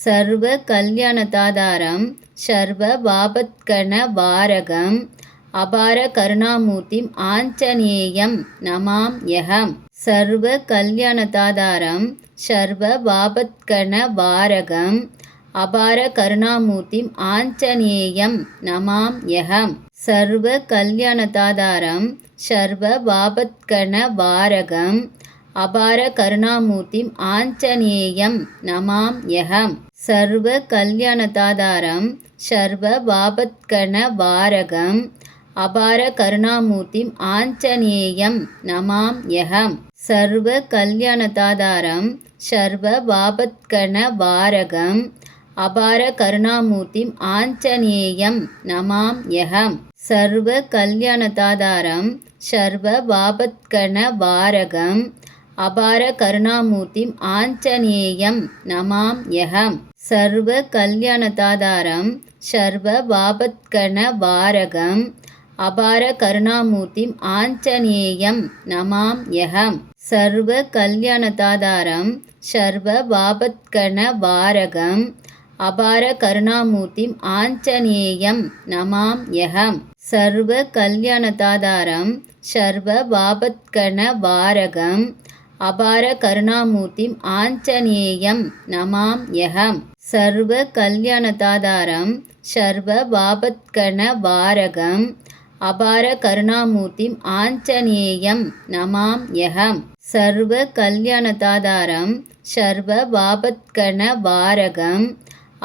சர்வ கல்யாணதாதாரம் சர்வ பாபத்கண வாரகம் அபார கருணாமூர்த்திம் ஆஞ்சநேயம் நமாம்யகம். சர்வ கல்யாணதாதாரம் சர்வ பாபத்கண வாரகம் அபார கருணாமூர்த்திம் ஆஞ்சநேயம் நமாம்யகம். சர்வ கல்யாணதாதாரம் சர்வ பாபத்கண வாரகம் அபார கருணாமூர்த்திம் ஆஞ்சநேயம் நமாம்யகம். சர்வ கல்யாணதாதாரம் சர்வ பாபத்கண வாரகம் அபார கருணாமூர்த்திம் ஆஞ்சநேயம் நமாம்யகம். சர்வ கல்யாணதாதாரம் சர்வ பாபத்கண வாரகம் அபார கருணாமூர்த்திம் ஆஞ்சநேயம் நமாம்யகம். சர்வ கல்யாணதாதாரம் சர்வ பாபத்கண வாரகம் அபார கருணாமூர்த்திம் ஆஞ்சநேயம் நமாம்யகம். சர்வ கல்யாணதாதாரம் சர்வ பாபத்கண வாரகம் அபார கருணாமூர்த்திம் ஆஞ்சநேயம் நமாம்யகம். சர்வ கல்யாணதாதாரம் சர்வ பாபத்கண வாரகம் அபார கருணாமூர்த்திம் ஆஞ்சநேயம் நமாம்யகம். சர்வ கல்யாணதாதாரம் சர்வ பாபத்கண வாரகம் அபார கருணாமூர்த்திம் ஆஞ்சநேயம் நமாம்யகம். சர்வ கல்யாணதாதாரம் சர்வ பாபத்கண வாரகம் அபார கருணாமூர்த்திம் ஆஞ்சநேயம் நமாம்யகம். சர்வ கல்யாணதாதாரம் சர்வ பாபத்கண வாரகம்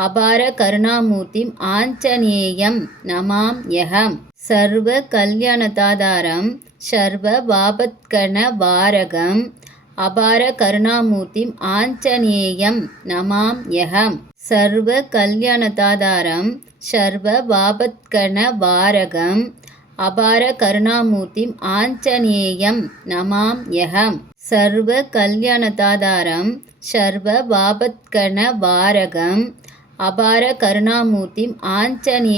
அபார கருணாமூர்த்திம் ஆஞ்சநேயம் நமாம்யகம். சர்வ கல்யாணதாதாரம் சர்வ பாபத்கண வாரகம் அபார கருணாமூர்த்திம் ஆஞ்சநேயம் நமாம்யகம். சர்வ கல்யாணதாதாரம் சர்வ பாபத்கண வாரகம் அபார கருணாமூர்த்திம் ஆஞ்சநேயம் நமாம்யகம். சர்வ கல்யாணதாதாரம் சர்வ பாபத்கண வாரகம் அபார கருணாமூர்த்திம் ஆஞ்சநேயம்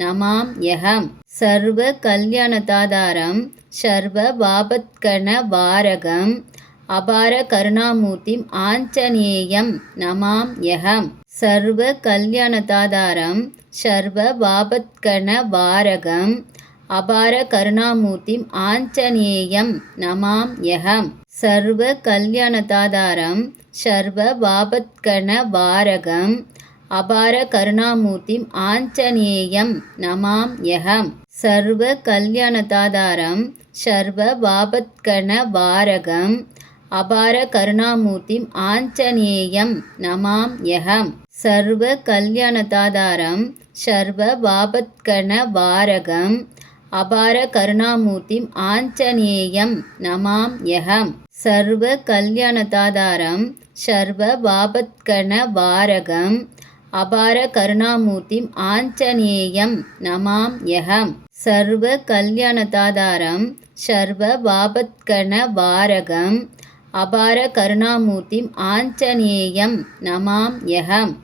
நமாம்யகம். சர்வ கல்யாணதாதாரம் சர்வ பாபத்கண வாரகம் அபார கருணாமூர்த்திம் ஆஞ்சநேயம் நமாம்யகம். சர்வ கல்யாணதாதாரம் சர்வ பாபத்கண வாரகம் அபார கருணாமூர்த்திம் ஆஞ்சநேயம் நமாம்யகம். சர்வ கல்யாணதாதாரம் சர்வ பாபத்கண வாரகம் அபார கருணாமூர்த்திம் ஆஞ்சநேயம் நமாம்யகம். சர்வ கல்யாணதாதாரம் சர்வ பாபத்கண வாரகம் அபார கருணாமூர்த்திம் ஆஞ்சநேயம் நமாம்யகம். சர்வ கல்யாணதாதாரம் சர்வ பாபத்கண வாரகம் அபார கருணாமூர்த்திம் ஆஞ்சநேயம் நமாம்யகம். சர்வ கல்யாணதாதாரம் சர்வ பாபத்கண வாரகம் அபார கருணாமூர்த்திம் ஆஞ்சநேயம் நமாம்யகம். சர்வ கல்யாணதாதாரம் சர்வ பாபத்கண வாரகம் அபார கருணாமூர்த்திம் ஆஞ்சநேயம் நமாம்யகம்.